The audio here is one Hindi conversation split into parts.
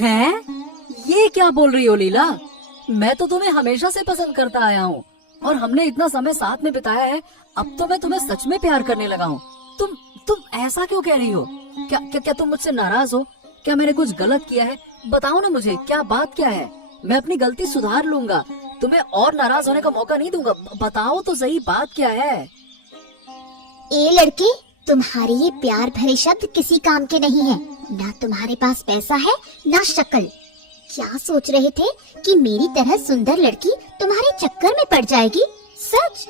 हैं? ये क्या बोल रही हो लीला? मैं तो तुम्हें हमेशा से पसंद करता आया हूँ और हमने इतना समय साथ में बिताया है। अब तो मैं तुम्हें सच में प्यार करने लगा हूँ। तुम ऐसा क्यों कह रही हो? क्या तुम मुझसे नाराज हो? क्या मैंने कुछ गलत किया है? बताओ ना मुझे, क्या बात क्या है? मैं अपनी गलती सुधार लूंगा, तुम्हें और नाराज होने का मौका नहीं दूंगा। बताओ तो सही, बात क्या है? ए लड़के, तुम्हारे ये प्यार भरे शब्द किसी काम के नहीं है। ना तुम्हारे पास पैसा है, ना शक्ल। क्या सोच रहे थे कि मेरी तरह सुंदर लड़की तुम्हारे चक्कर में पड़ जाएगी? सच?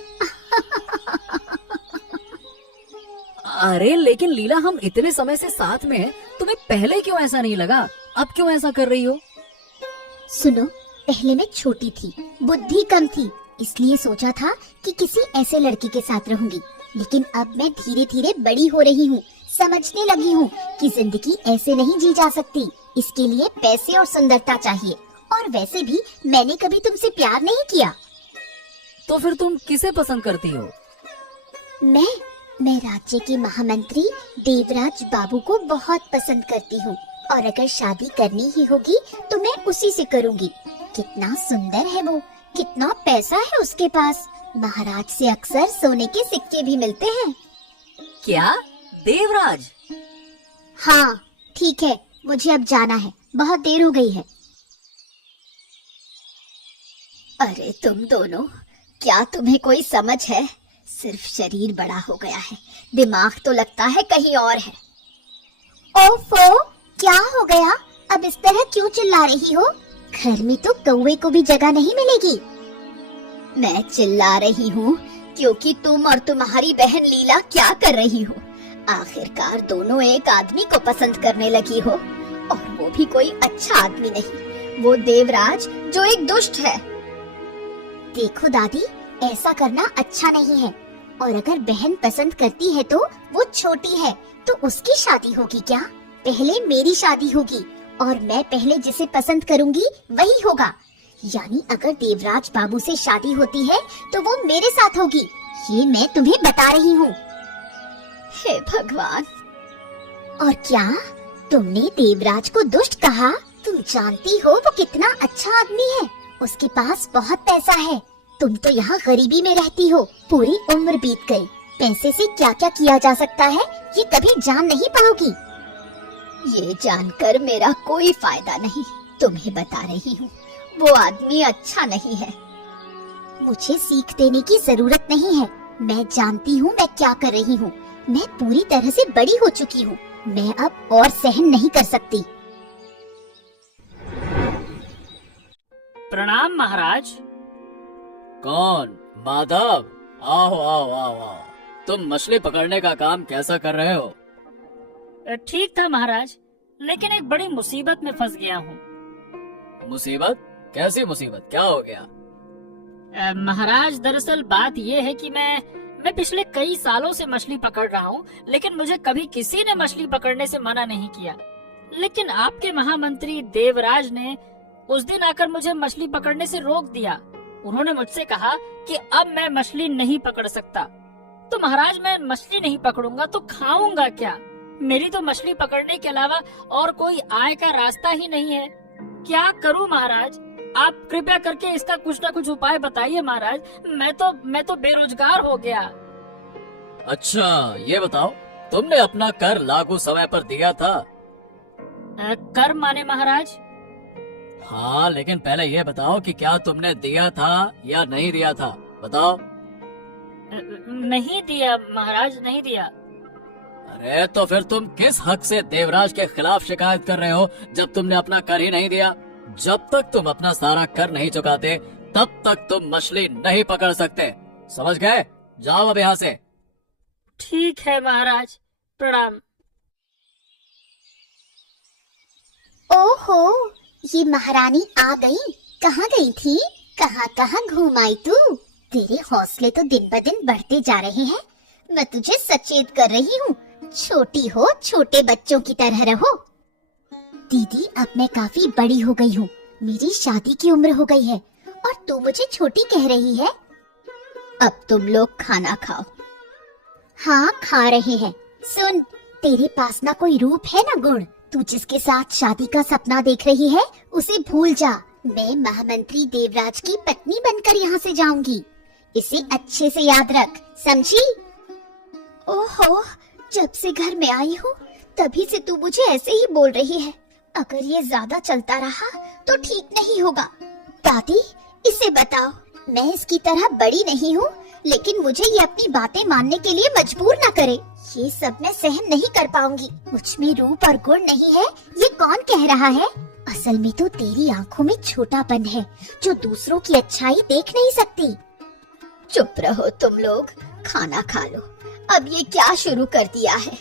अरे लेकिन लीला, हम इतने समय से साथ में हैं, तुम्हें पहले क्यों ऐसा नहीं लगा? अब क्यों ऐसा कर रही हो? सुनो, पहले मैं छोटी थी, बुद्धि कम थी, इसलिए सोचा था कि किसी ऐसे लड़की के साथ रहूंगी। लेकिन अब मैं धीरे धीरे बड़ी हो रही हूँ, समझने लगी हूँ कि जिंदगी ऐसे नहीं जी जा सकती। इसके लिए पैसे और सुंदरता चाहिए। और वैसे भी मैंने कभी तुमसे प्यार नहीं किया। तो फिर तुम किसे पसंद करती हो? मैं राज्य के महामंत्री देवराज बाबू को बहुत पसंद करती हूँ। और अगर शादी करनी ही होगी तो मैं उसी से करूँगी। कितना सुंदर है वो, कितना पैसा है उसके पास। महाराज से अक्सर सोने के सिक्के भी मिलते हैं। क्या? देवराज? हाँ ठीक है, मुझे अब जाना है, बहुत देर हो गई है। अरे तुम दोनों, क्या तुम्हें कोई समझ है? सिर्फ शरीर बड़ा हो गया है, दिमाग तो लगता है कहीं और है। ओफो, क्या हो गया? अब इस तरह क्यों चिल्ला रही हो? घर में तो कौवे को भी जगह नहीं मिलेगी। मैं चिल्ला रही हूँ क्योंकि तुम और तुम्हारी बहन लीला क्या कर रही हो? आखिरकार दोनों एक आदमी को पसंद करने लगी हो, और वो भी कोई अच्छा आदमी नहीं, वो देवराज जो एक दुष्ट है। देखो दादी, ऐसा करना अच्छा नहीं है। और अगर बहन पसंद करती है तो वो छोटी है, तो उसकी शादी होगी क्या? पहले मेरी शादी होगी और मैं पहले जिसे पसंद करूंगी वही होगा। यानी अगर देवराज बाबू से शादी होती है तो वो मेरे साथ होगी। ये मैं तुम्हें बता रही हूँ। हे भगवान! और क्या तुमने देवराज को दुष्ट कहा? तुम जानती हो वो कितना अच्छा आदमी है, उसके पास बहुत पैसा है। तुम तो यहाँ गरीबी में रहती हो, पूरी उम्र बीत गई। पैसे से क्या क्या किया जा सकता है ये कभी जान नहीं पाओगी। ये जानकर मेरा कोई फायदा नहीं, तुम्हें बता रही हूँ, वो आदमी अच्छा नहीं है। मुझे सीख देने की जरूरत नहीं है, मैं जानती हूँ मैं क्या कर रही हूँ। मैं पूरी तरह से बड़ी हो चुकी हूँ, मैं अब और सहन नहीं कर सकती। प्रणाम महाराज। कौन? माधव? आओ आओ आओ आओ। तुम मछली पकड़ने का काम कैसा कर रहे हो? ठीक था महाराज, लेकिन एक बड़ी मुसीबत में फंस गया हूँ। मुसीबत? कैसी मुसीबत? क्या हो गया? महाराज, दरअसल बात ये है कि मैं पिछले कई सालों से मछली पकड़ रहा हूँ, लेकिन मुझे कभी किसी ने मछली पकड़ने से मना नहीं किया। लेकिन आपके महामंत्री देवराज ने उस दिन आकर मुझे मछली पकड़ने से रोक दिया। उन्होंने मुझसे कहा कि अब मैं मछली नहीं पकड़ सकता। तो महाराज, मैं मछली नहीं पकड़ूंगा तो खाऊंगा क्या? मेरी तो मछली पकड़ने के अलावा और कोई आय का रास्ता ही नहीं है। क्या करूं महाराज? आप कृपया करके इसका कुछ ना कुछ उपाय बताइए महाराज। मैं तो बेरोजगार हो गया। अच्छा, ये बताओ, तुमने अपना कर लागू समय पर दिया था? कर माने महाराज? हाँ, लेकिन पहले ये बताओ कि क्या तुमने दिया था या नहीं दिया था? बताओ। नहीं दिया महाराज, नहीं दिया। अरे तो फिर तुम किस हक से देवराज के खिलाफ शिकायत कर रहे हो जब तुमने अपना कर ही नहीं दिया? जब तक तुम अपना सारा कर नहीं चुकाते तब तक तुम मछली नहीं पकड़ सकते, समझ गए? जाओ अब यहाँ से। ठीक है महाराज, प्रणाम। ओहो, ये महारानी आ गई। कहाँ गई थी? कहाँ कहाँ घूम आई तू? तेरे हौसले तो दिन ब दिन बढ़ते जा रहे हैं। मैं तुझे सचेत कर रही हूँ, छोटी हो, छोटे बच्चों की तरह रहो। दीदी, अब मैं काफी बड़ी हो गई हूँ, मेरी शादी की उम्र हो गई है और तू मुझे छोटी कह रही है। अब तुम लोग खाना खाओ। हाँ, खा रहे हैं। सुन, तेरे पास ना कोई रूप है ना गुण, तू जिसके साथ शादी का सपना देख रही है उसे भूल जा। मैं महामंत्री देवराज की पत्नी बनकर यहाँ से जाऊंगी। इसे अच्छे से याद रख, समझी? ओहो, जब से घर में आई हूँ तभी से तू मुझे ऐसे ही बोल रही है। अगर ये ज्यादा चलता रहा तो ठीक नहीं होगा। दादी, इसे बताओ, मैं इसकी तरह बड़ी नहीं हूँ, लेकिन मुझे ये अपनी बातें मानने के लिए मजबूर न करे। ये सब मैं सहन नहीं कर पाऊंगी। मुझ में रूप और गुण नहीं है, ये कौन कह रहा है? असल में तो तेरी आंखों में छोटापन है जो दूसरों की अच्छाई देख नहीं सकती। चुप रहो तुम लोग, खाना खा लो। अब ये क्या शुरू कर दिया है?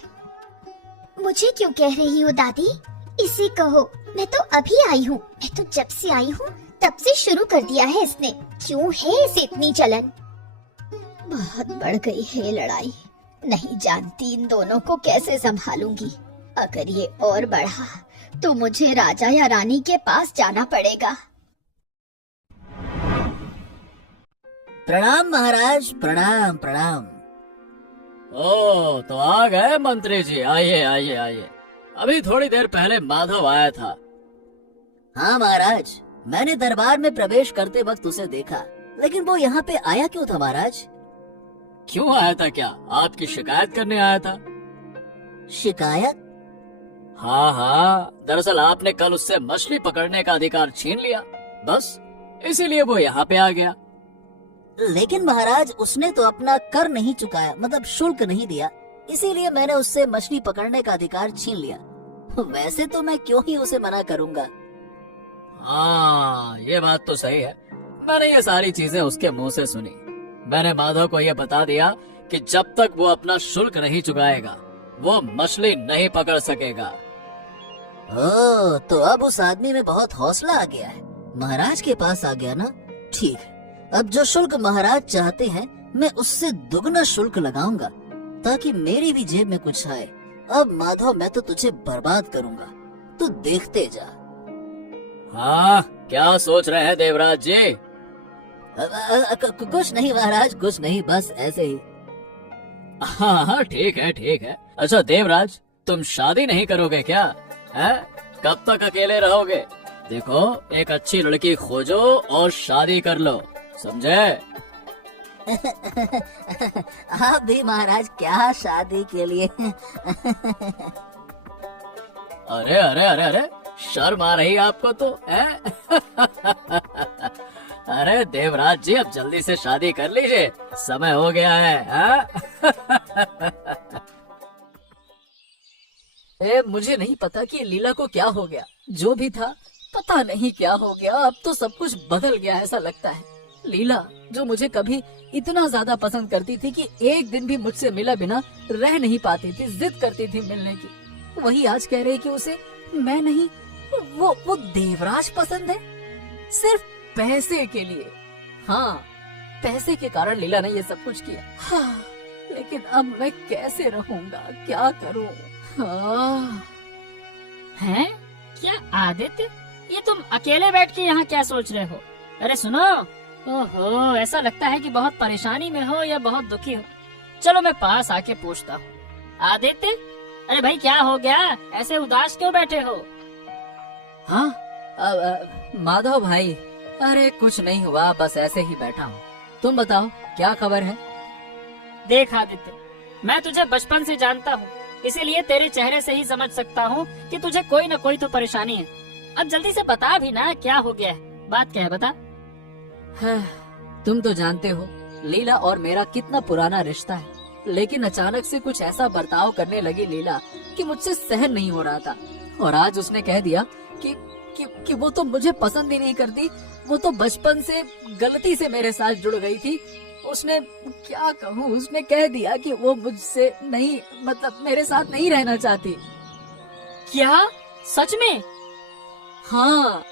मुझे क्यों कह रही हो दादी? इसे कहो, मैं तो अभी आई हूँ। मैं तो जब से आई हूँ तब से शुरू कर दिया है इसने। क्यों है इसे इतनी जलन? बहुत बढ़ गई है ये लड़ाई। नहीं जानती इन दोनों को कैसे संभालूंगी। अगर ये और बढ़ा तो मुझे राजा या रानी के पास जाना पड़ेगा। प्रणाम महाराज, प्रणाम प्रणाम। ओ, तो आ गए मंत्री जी। आइए आइए आइए। अभी थोड़ी देर पहले माधव आया था। हाँ महाराज, मैंने दरबार में प्रवेश करते वक्त उसे देखा, लेकिन वो यहाँ पे आया क्यों था महाराज? क्यों आया था? क्या आपकी शिकायत करने आया था? शिकायत? हाँ हाँ, दरअसल आपने कल उससे मछली पकड़ने का अधिकार छीन लिया, बस इसीलिए वो यहाँ पे आ गया। लेकिन महाराज, उसने तो अपना कर नहीं चुकाया, मतलब शुल्क नहीं दिया, इसीलिए मैंने उससे मछली पकड़ने का अधिकार छीन लिया। वैसे तो मैं क्यों ही उसे मना करूंगा। हाँ, ये बात तो सही है। मैंने ये सारी चीजें उसके मुंह से सुनी। मैंने माधव को ये बता दिया कि जब तक वो अपना शुल्क नहीं चुकाएगा वो मछली नहीं पकड़ सकेगा। ओ, तो अब उस आदमी में बहुत हौसला आ गया है। महाराज के पास आ गया ना? ठीक है, अब जो शुल्क महाराज चाहते हैं मैं उससे दुगना शुल्क लगाऊंगा, ताकि मेरी भी जेब में कुछ आए। अब माधव, मैं तो तुझे बर्बाद करूंगा, तू देखते जा। हाँ, क्या सोच रहे हैं देवराज जी? कुछ नहीं महाराज, कुछ नहीं, बस ऐसे ही। हाँ हाँ, ठीक है ठीक है। अच्छा देवराज, तुम शादी नहीं करोगे क्या? है? कब तक अकेले रहोगे? देखो, एक अच्छी लड़की खोजो और शादी कर लो, समझे? आप भी महाराज, क्या शादी के लिए? अरे अरे अरे अरे, शर्म आ रही आपको तो, है? अरे देवराज जी, अब जल्दी से शादी कर लीजिए, समय हो गया है। मुझे नहीं पता कि लीला को क्या हो गया। जो भी था, पता नहीं क्या हो गया। अब तो सब कुछ बदल गया ऐसा लगता है। लीला, जो मुझे कभी इतना ज्यादा पसंद करती थी कि एक दिन भी मुझसे मिला बिना रह नहीं पाती थी, जिद करती थी मिलने की, वही आज कह रही कि उसे मैं नहीं, वो देवराज पसंद है, सिर्फ पैसे के लिए। हाँ, पैसे के कारण लीला ने ये सब कुछ किया। हाँ, लेकिन अब मैं कैसे रहूंगा, क्या करूं? हाँ। हैं? क्या आदित्य, ये तुम अकेले बैठ के यहाँ क्या सोच रहे हो? अरे सुनो, ओहो, ऐसा लगता है कि बहुत परेशानी में हो या बहुत दुखी हो। चलो मैं पास आके पूछता हूँ। आदित्य, अरे भाई क्या हो गया? ऐसे उदास क्यों बैठे हो? हाँ, माधव भाई, अरे कुछ नहीं हुआ, बस ऐसे ही बैठा हूँ। तुम बताओ, क्या खबर है? देख आदित्य, मैं तुझे बचपन से जानता हूँ, इसीलिए तेरे चेहरे से ही समझ सकता हूँ कि तुझे कोई न कोई तो परेशानी है। अब जल्दी से बता भी ना, क्या हो गया है? बात क्या है, बता। हाँ, तुम तो जानते हो लीला और मेरा कितना पुराना रिश्ता है, लेकिन अचानक से कुछ ऐसा बर्ताव करने लगी लीला कि मुझसे सहन नहीं हो रहा था। और आज उसने कह दिया कि वो तो मुझे पसंद ही नहीं करती, वो तो बचपन से गलती से मेरे साथ जुड़ गई थी। उसने, क्या कहूँ, उसने कह दिया कि वो मुझसे नहीं, मतलब मेरे साथ नहीं रहना चाहती। क्या? सच में? हाँ,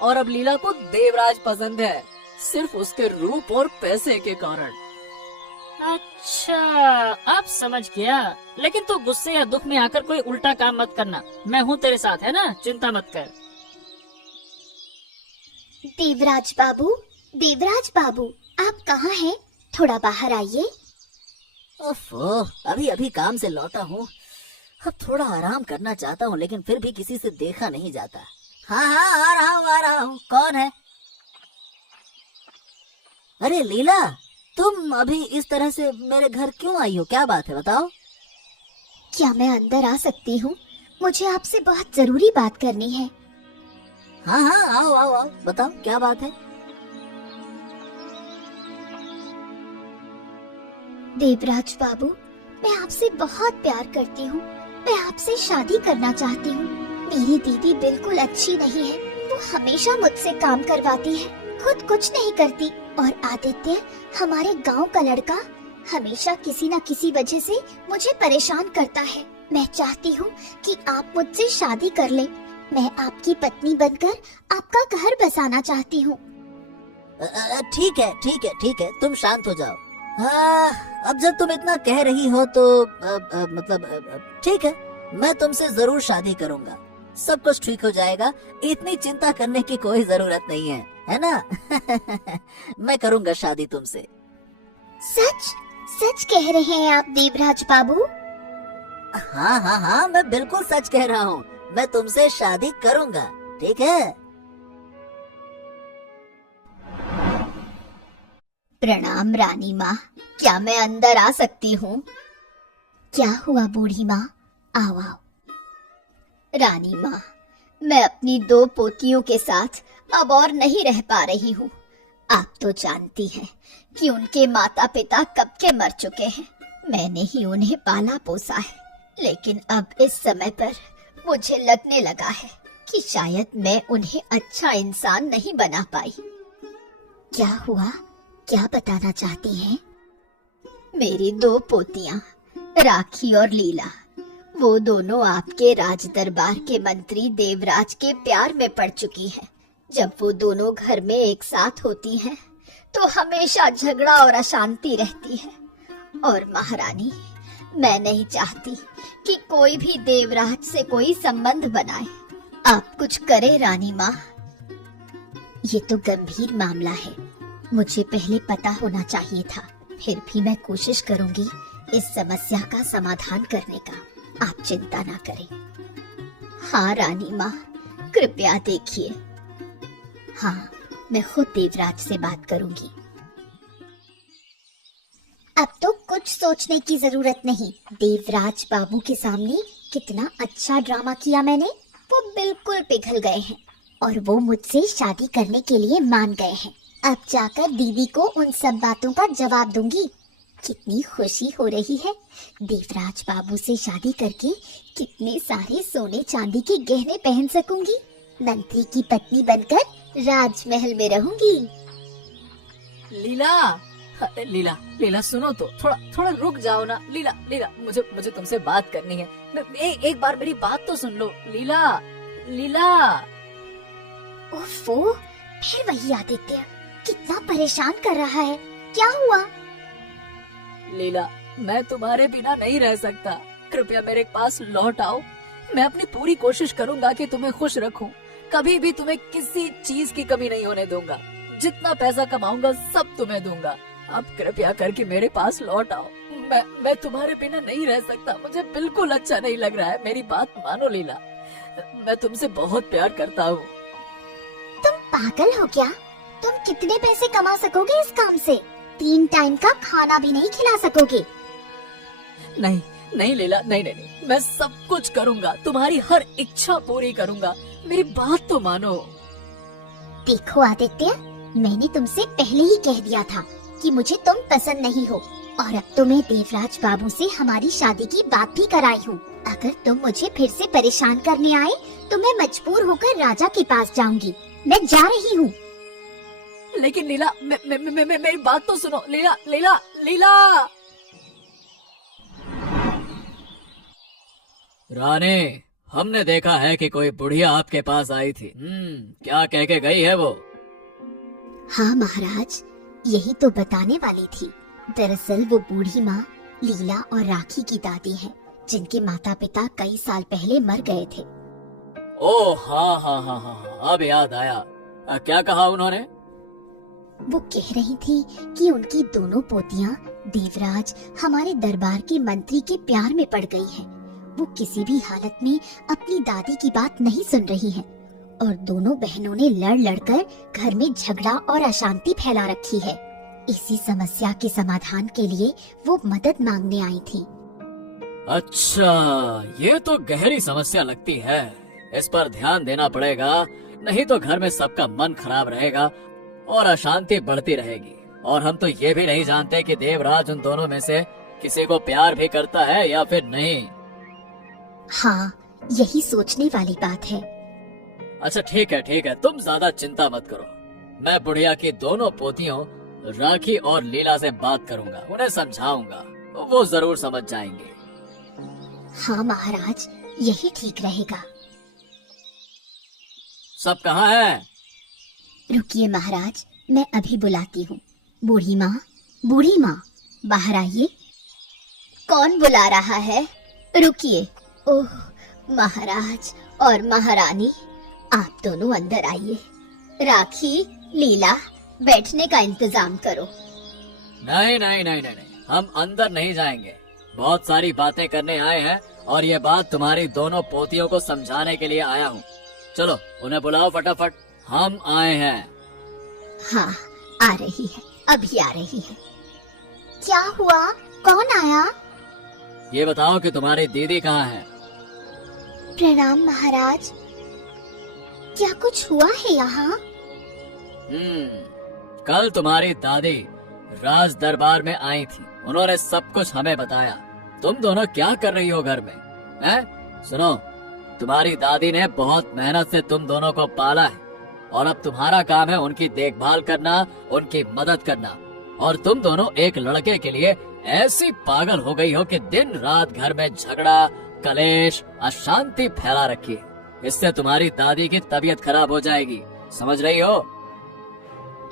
और अब लीला को देवराज पसंद है, सिर्फ उसके रूप और पैसे के कारण। अच्छा, अब समझ गया। लेकिन तू गुस्से या दुख में आकर कोई उल्टा काम मत करना, मैं हूँ तेरे साथ, है ना? चिंता मत कर। देवराज बाबू, आप कहाँ हैं? थोड़ा बाहर आइए। ओफो, अभी अभी काम से लौटा हूँ। अब थोड़ा आराम करना चाहता हूँ, लेकिन फिर भी किसी से देखा नहीं जाता। हाँ हाँ, आ रहा हूँ। कौन है? अरे लीला, तुम अभी इस तरह से मेरे घर क्यों आई हो? क्या बात है, बताओ। क्या मैं अंदर आ सकती हूँ? मुझे आपसे बहुत जरूरी बात करनी है। हाँ हाँ, आओ आओ आओ, बताओ क्या बात है। देवराज बाबू, मैं आपसे बहुत प्यार करती हूँ। मैं आपसे शादी करना चाहती हूँ। मेरी दीदी बिल्कुल अच्छी नहीं है। वो हमेशा मुझसे काम करवाती है, खुद कुछ नहीं करती। और आदित्य, हमारे गांव का लड़का, हमेशा किसी न किसी वजह से मुझे परेशान करता है। मैं चाहती हूँ कि आप मुझसे शादी कर लें। मैं आपकी पत्नी बनकर आपका घर बसाना चाहती हूँ। ठीक है ठीक है ठीक है, तुम शांत हो जाओ। हाँ, अब जब तुम इतना कह रही हो तो ठीक है, मैं तुमसे जरूर शादी करूंगा। सब कुछ ठीक हो जाएगा, इतनी चिंता करने की कोई जरूरत नहीं है ना? मैं करूंगा शादी तुमसे। सच सच कह रहे हैं आप देवराज बाबू? हाँ हाँ हाँ, मैं बिल्कुल सच कह रहा हूँ। मैं तुमसे शादी करूंगा, ठीक है? प्रणाम रानी माँ, क्या मैं अंदर आ सकती हूँ? क्या हुआ बूढ़ी माँ? आओ आओ। रानी माँ, मैं अपनी 2 पोतियों के साथ अब और नहीं रह पा रही हूँ। आप तो जानती हैं कि उनके माता पिता कब के मर चुके हैं। मैंने ही उन्हें पाला पोसा है, लेकिन अब इस समय पर मुझे लगने लगा है कि शायद मैं उन्हें अच्छा इंसान नहीं बना पाई। क्या हुआ? क्या बताना चाहती हैं? मेरी 2 पोतियां राखी और लीला, वो दोनों आपके राज दरबार के मंत्री देवराज के प्यार में पड़ चुकी हैं। जब वो दोनों घर में एक साथ होती हैं, तो हमेशा झगड़ा और अशांति रहती है। और महारानी, मैं नहीं चाहती कि कोई भी देवराज से कोई संबंध बनाए। आप कुछ करें रानी माँ। ये तो गंभीर मामला है, मुझे पहले पता होना चाहिए था। फिर भी मैं कोशिश करूंगी इस समस्या का समाधान करने का। आप चिंता ना करें। हाँ रानी माँ, कृपया देखिए। हाँ, मैं खुद देवराज से बात करूंगी। अब तो कुछ सोचने की जरूरत नहीं। देवराज बाबू के सामने कितना अच्छा ड्रामा किया मैंने। वो बिल्कुल पिघल गए हैं और वो मुझसे शादी करने के लिए मान गए हैं। अब जाकर दीदी को उन सब बातों का जवाब दूंगी। कितनी खुशी हो रही है। देवराज बाबू से शादी करके कितने सारे सोने चांदी के गहने पहन सकूंगी। मंत्री की पत्नी बनकर राजमहल में रहूंगी। लीला, लीला लीला सुनो तो, थोड़ा रुक जाओ ना। लीला लीला, मुझे तुमसे बात करनी है। एक बार मेरी बात तो सुन लो। लीला लीला। ओफो, फिर वही आदित्य, कितना परेशान कर रहा है। क्या हुआ? लीला, मैं तुम्हारे बिना नहीं रह सकता। कृपया मेरे पास लौट आओ। मैं अपनी पूरी कोशिश करूंगा कि तुम्हें खुश रखूं। कभी भी तुम्हें किसी चीज की कमी नहीं होने दूंगा। जितना पैसा कमाऊंगा सब तुम्हें दूंगा। अब कृपया करके मेरे पास लौट आओ। मैं तुम्हारे बिना नहीं रह सकता। मुझे बिल्कुल अच्छा नहीं लग रहा है। मेरी बात मानो लीला, मैं तुमसे बहुत प्यार करता हूँ। तुम पागल हो क्या? तुम कितने पैसे कमा सकोगे इस काम से? 3 टाइम का खाना भी नहीं खिला सकोगे। नहीं नहीं लीला, नहीं, मैं सब कुछ करूंगा। तुम्हारी हर इच्छा पूरी करूंगा। मेरी बात तो मानो। देखो आदित्य, मैंने तुमसे पहले ही कह दिया था कि मुझे तुम पसंद नहीं हो, और अब तो मैं देवराज बाबू से हमारी शादी की बात भी कराई हूँ। अगर तुम मुझे फिर से परेशान करने आए तो मैं मजबूर होकर राजा के पास जाऊंगी। मैं जा रही हूँ। लेकिन लीला, मेरी बात तो सुनो। लीला लीला लीला। रानी, हमने देखा है कि कोई बुढ़िया आपके पास आई थी। क्या कह के गई है वो? हाँ महाराज, यही तो बताने वाली थी। दरअसल वो बूढ़ी माँ लीला और राखी की दादी है, जिनके माता पिता कई साल पहले मर गए थे। ओह हाँ, अब याद आया। क्या कहा उन्होंने? वो कह रही थी कि उनकी दोनों पोतियां देवराज हमारे दरबार के मंत्री के प्यार में पड़ गई हैं। वो किसी भी हालत में अपनी दादी की बात नहीं सुन रही हैं और दोनों बहनों ने लड़ लड़कर घर में झगड़ा और अशांति फैला रखी है। इसी समस्या के समाधान के लिए वो मदद मांगने आई थी। अच्छा, ये तो गहरी समस्या लगती है। इस पर ध्यान देना पड़ेगा, नहीं तो घर में सबका मन खराब रहेगा और अशांति बढ़ती रहेगी। और हम तो ये भी नहीं जानते कि देवराज उन दोनों में से किसी को प्यार भी करता है या फिर नहीं। हाँ, यही सोचने वाली बात है। अच्छा ठीक है, तुम ज्यादा चिंता मत करो। मैं बुढ़िया की दोनों पोतियों राखी और लीला से बात करूंगा, उन्हें समझाऊंगा, वो जरूर समझ जाएंगे। हाँ महाराज, यही ठीक रहेगा। सब कहाँ है? रुकिए महाराज, मैं अभी बुलाती हूँ। बूढ़ी माँ, बाहर आइए। कौन बुला रहा है? रुकिए। ओह, महाराज और महारानी, आप दोनों अंदर आइए। राखी, लीला, बैठने का इंतजाम करो। नहीं, हम अंदर नहीं जाएंगे। बहुत सारी बातें करने आए हैं और ये बात तुम्हारी दोनों पोतियों को समझाने के लिए आया हूँ। चलो उन्हें बुलाओ फटाफट, हम आए हैं। हाँ, आ रही है, अभी आ रही है। क्या हुआ? कौन आया? ये बताओ कि तुम्हारी दीदी कहाँ है? प्रणाम महाराज। क्या कुछ हुआ है यहाँ? कल तुम्हारी दादी राज दरबार में आई थी, उन्होंने सब कुछ हमें बताया। तुम दोनों क्या कर रही हो घर में? हैं? सुनो, तुम्हारी दादी ने बहुत मेहनत से तुम दोनों को पाला है और अब तुम्हारा काम है उनकी देखभाल करना, उनकी मदद करना। और तुम दोनों एक लड़के के लिए ऐसी पागल हो गई हो कि दिन रात घर में झगड़ा, कलेश, अशांति फैला रखी है। इससे तुम्हारी दादी की तबीयत खराब हो जाएगी, समझ रही हो?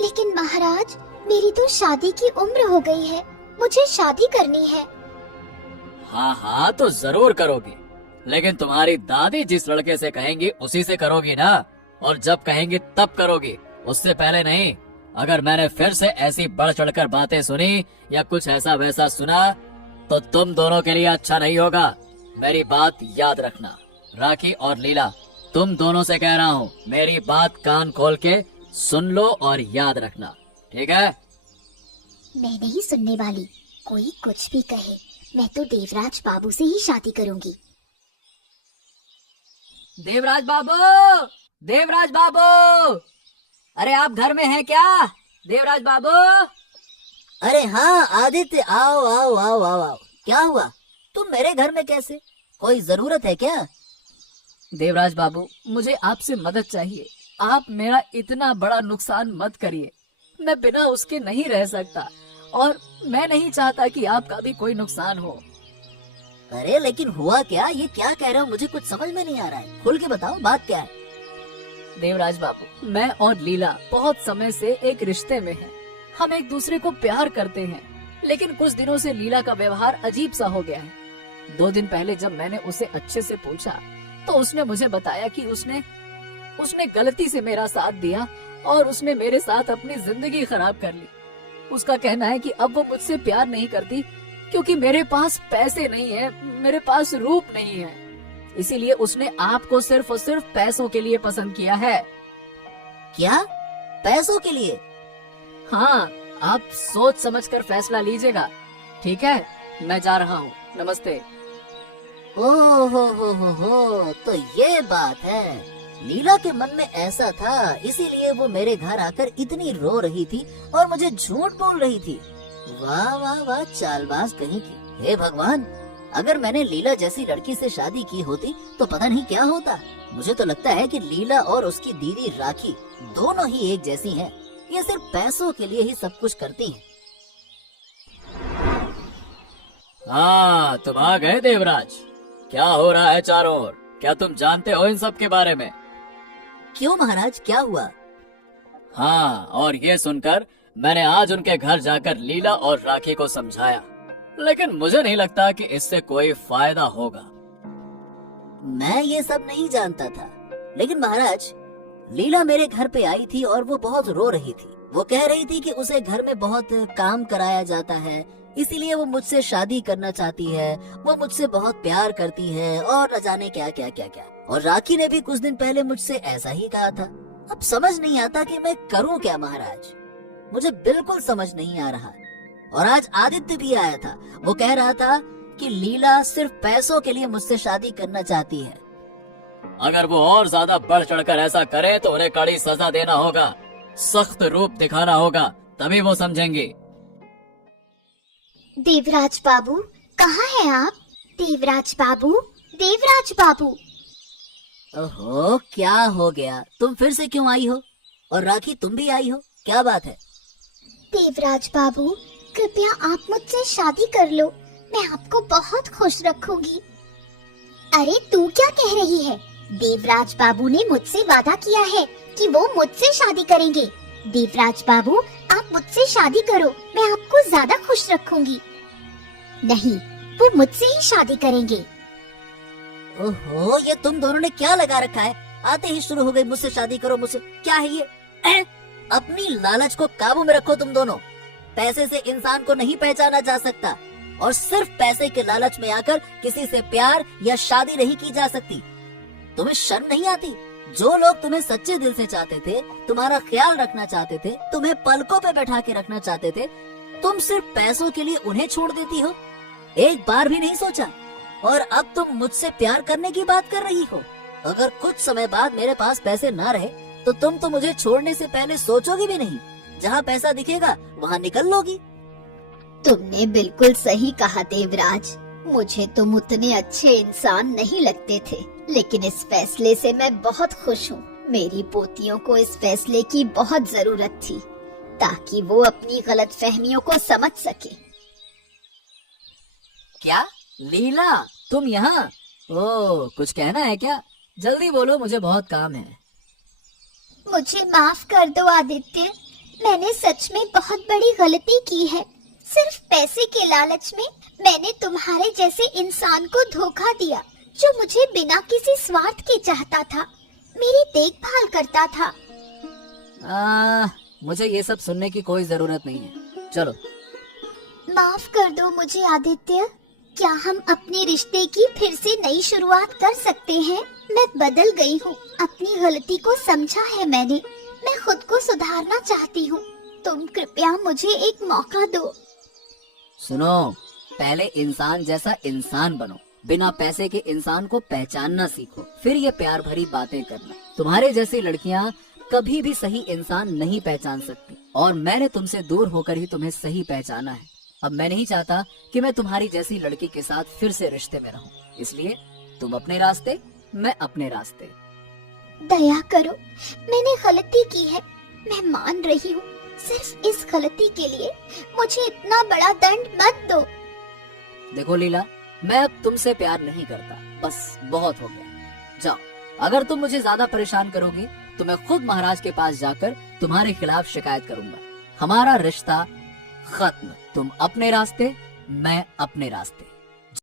लेकिन महाराज, मेरी तो शादी की उम्र हो गई है, मुझे शादी करनी है। हाँ, तो जरूर करोगी, लेकिन तुम्हारी दादी जिस लड़के से कहेंगी उसी से करोगी ना, और जब कहेंगी तब करोगी, उससे पहले नहीं। अगर मैंने फिर से ऐसी बढ़ चढ़कर बातें सुनी या कुछ ऐसा वैसा सुना तो तुम दोनों के लिए अच्छा नहीं होगा। मेरी बात याद रखना। राखी और लीला, तुम दोनों से कह रहा हूँ, मेरी बात कान खोल के सुन लो और याद रखना, ठीक है? मैं नहीं सुनने वाली, कोई कुछ भी कहे, मैं तो देवराज बाबू से ही शादी करूंगी। देवराज बाबू, अरे आप घर में हैं क्या? देवराज बाबू। अरे हाँ आदित्य, आओ आओ आओ आओ आओ। क्या हुआ? तुम मेरे घर में कैसे? कोई जरूरत है क्या? देवराज बाबू, मुझे आपसे मदद चाहिए। आप मेरा इतना बड़ा नुकसान मत करिए, मैं बिना उसके नहीं रह सकता और मैं नहीं चाहता कि आपका भी कोई नुकसान हो। अरे लेकिन हुआ क्या? ये क्या कह रहे हो? मुझे कुछ समझ में नहीं आ रहा है, खुल के बताओ, बात क्या है? देवराज बाबू, मैं और लीला बहुत समय से एक रिश्ते में हैं। हम एक दूसरे को प्यार करते हैं, लेकिन कुछ दिनों से लीला का व्यवहार अजीब सा हो गया है। 2 दिन पहले जब मैंने उसे अच्छे से पूछा तो उसने मुझे बताया कि उसने गलती से मेरा साथ दिया और उसने मेरे साथ अपनी जिंदगी खराब कर ली। उसका कहना है कि अब वो मुझसे प्यार नहीं करती क्योंकि मेरे पास पैसे नहीं है, मेरे पास रूप नहीं है, इसीलिए उसने आपको सिर्फ और सिर्फ पैसों के लिए पसंद किया है। क्या? पैसों के लिए? हाँ, आप सोच समझकर फैसला लीजिएगा, ठीक है? मैं जा रहा हूँ, नमस्ते। ओ हो, तो ये बात है। लीला के मन में ऐसा था, इसीलिए वो मेरे घर आकर इतनी रो रही थी और मुझे झूठ बोल रही थी। वाह वाह वाह, चालबाज कहीं की। हे भगवान, अगर मैंने लीला जैसी लड़की से शादी की होती तो पता नहीं क्या होता। मुझे तो लगता है कि लीला और उसकी दीदी राखी दोनों ही एक जैसी हैं। ये सिर्फ पैसों के लिए ही सब कुछ करती हैं। हाँ, तुम आ गए देवराज। क्या हो रहा है चारों ओर? क्या तुम जानते हो इन सब के बारे में? क्यों महाराज, क्या हुआ? हाँ, और ये सुनकर मैंने आज उनके घर जाकर लीला और राखी को समझाया, लेकिन मुझे नहीं लगता कि इससे कोई फायदा होगा। मैं ये सब नहीं जानता था, लेकिन महाराज, लीला मेरे घर पे आई थी और वो बहुत रो रही थी। वो कह रही थी कि उसे घर में बहुत काम कराया जाता है, इसीलिए वो मुझसे शादी करना चाहती है, वो मुझसे बहुत प्यार करती है और न जाने क्या क्या क्या क्या। और राखी ने भी कुछ दिन पहले मुझसे ऐसा ही कहा था। अब समझ नहीं आता कि मैं करूं क्या महाराज, मुझे बिल्कुल समझ नहीं आ रहा। और आज आदित्य भी आया था, वो कह रहा था कि लीला सिर्फ पैसों के लिए मुझसे शादी करना चाहती है। अगर वो और ज्यादा बढ़ चढ़कर ऐसा करे तो उन्हें कड़ी सजा देना होगा, सख्त रूप दिखाना होगा, तभी वो समझेंगे। देवराज बाबू, कहाँ हैं आप? देवराज बाबू, देवराज बाबू। ओहो, क्या हो गया? तुम फिर से क्यों आई हो? और राखी तुम भी आई हो, क्या बात है? देवराज बाबू, कृपया आप मुझसे शादी कर लो, मैं आपको बहुत खुश रखूंगी। अरे तू क्या कह रही है? देवराज बाबू ने मुझसे वादा किया है कि वो मुझसे शादी करेंगे। देवराज बाबू, आप मुझसे शादी करो, मैं आपको ज्यादा खुश रखूंगी। नहीं, वो मुझसे ही शादी करेंगे। ओहो, ये तुम दोनों ने क्या लगा रखा है? आते ही शुरू हो गई मुझसे शादी करो, मुझसे। क्या है ये? अपनी लालच को काबू में रखो तुम दोनों। पैसे से इंसान को नहीं पहचाना जा सकता, और सिर्फ पैसे के लालच में आकर किसी से प्यार या शादी नहीं की जा सकती। तुम्हें शर्म नहीं आती? जो लोग तुम्हें सच्चे दिल से चाहते थे, तुम्हारा ख्याल रखना चाहते थे, तुम्हें पलकों पे बैठा के रखना चाहते थे, तुम सिर्फ पैसों के लिए उन्हें छोड़ देती हो? एक बार भी नहीं सोचा? और अब तुम मुझसे प्यार करने की बात कर रही हो? अगर कुछ समय बाद मेरे पास पैसे ना रहे तो तुम तो मुझे छोड़ने से पहले सोचोगी भी नहीं। जहाँ पैसा दिखेगा वहाँ निकल लोगी। तुमने बिल्कुल सही कहा देवराज, मुझे तुम उतने अच्छे इंसान नहीं लगते थे, लेकिन इस फैसले से मैं बहुत खुश हूँ। मेरी पोतियों को इस फैसले की बहुत जरूरत थी, ताकि वो अपनी गलतफहमियों को समझ सके। क्या लीला, तुम यहाँ? ओ, कुछ कहना है क्या? जल्दी बोलो, मुझे बहुत काम है। मुझे माफ कर दो आदित्य, मैंने सच में बहुत बड़ी गलती की है। सिर्फ पैसे के लालच में मैंने तुम्हारे जैसे इंसान को धोखा दिया, जो मुझे बिना किसी स्वार्थ के चाहता था, मेरी देखभाल करता था। मुझे ये सब सुनने की कोई जरूरत नहीं है, चलो। माफ कर दो मुझे आदित्य, क्या हम अपने रिश्ते की फिर से नई शुरुआत कर सकते हैं? मैं बदल गई हूँ, अपनी गलती को समझा है मैंने, मैं खुद को सुधारना चाहती हूँ। तुम कृपया मुझे एक मौका दो। सुनो, पहले इंसान जैसा इंसान बनो, बिना पैसे के इंसान को पहचानना सीखो, फिर ये प्यार भरी बातें करना। तुम्हारे जैसी लड़कियाँ कभी भी सही इंसान नहीं पहचान सकती, और मैंने तुमसे दूर होकर ही तुम्हें सही पहचाना है। अब मैं नहीं चाहता कि मैं तुम्हारी जैसी लड़की के साथ फिर से रिश्ते में रहूं, इसलिए तुम अपने रास्ते, मैं अपने रास्ते। दया करो, मैंने गलती की है, मैं मान रही हूँ। सिर्फ इस गलती के लिए मुझे इतना बड़ा दंड मत दो। देखो लीला, मैं अब तुमसे प्यार नहीं करता, बस बहुत हो गया। जाओ, अगर तुम मुझे ज्यादा परेशान करोगे तो मैं खुद महाराज के पास जाकर तुम्हारे खिलाफ शिकायत करूंगा। हमारा रिश्ता खत्म, तुम अपने रास्ते, मैं अपने रास्ते।